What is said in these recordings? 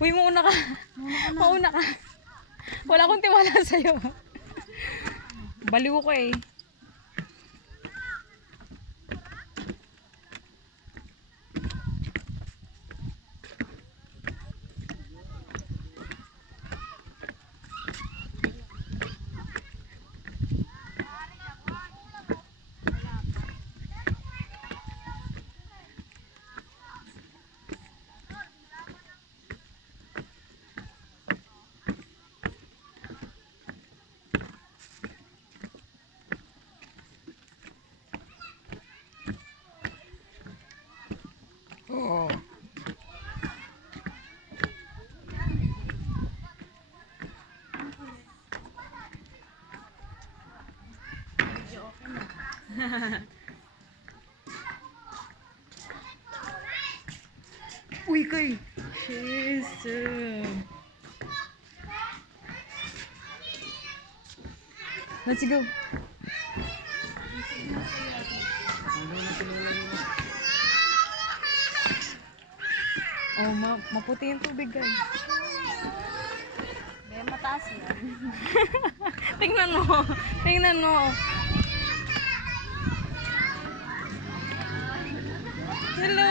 Uy, mauna ka. Mauna ka. Wala akong tiwala sa'yo. Baliw ko eh. Oh. Uy, kay. Jeez. Let's go. Oh, maputi yung tubig, guys. May mataas yan. Tingnan mo. Tingnan mo. Hello.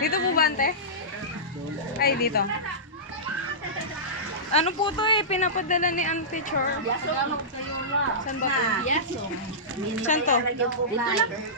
Dito po ba, ante? Ay, dito. Ano po to eh? Pinapadala ni Auntie Chor. Saan ba po? Yes. Saan to? Dito lang.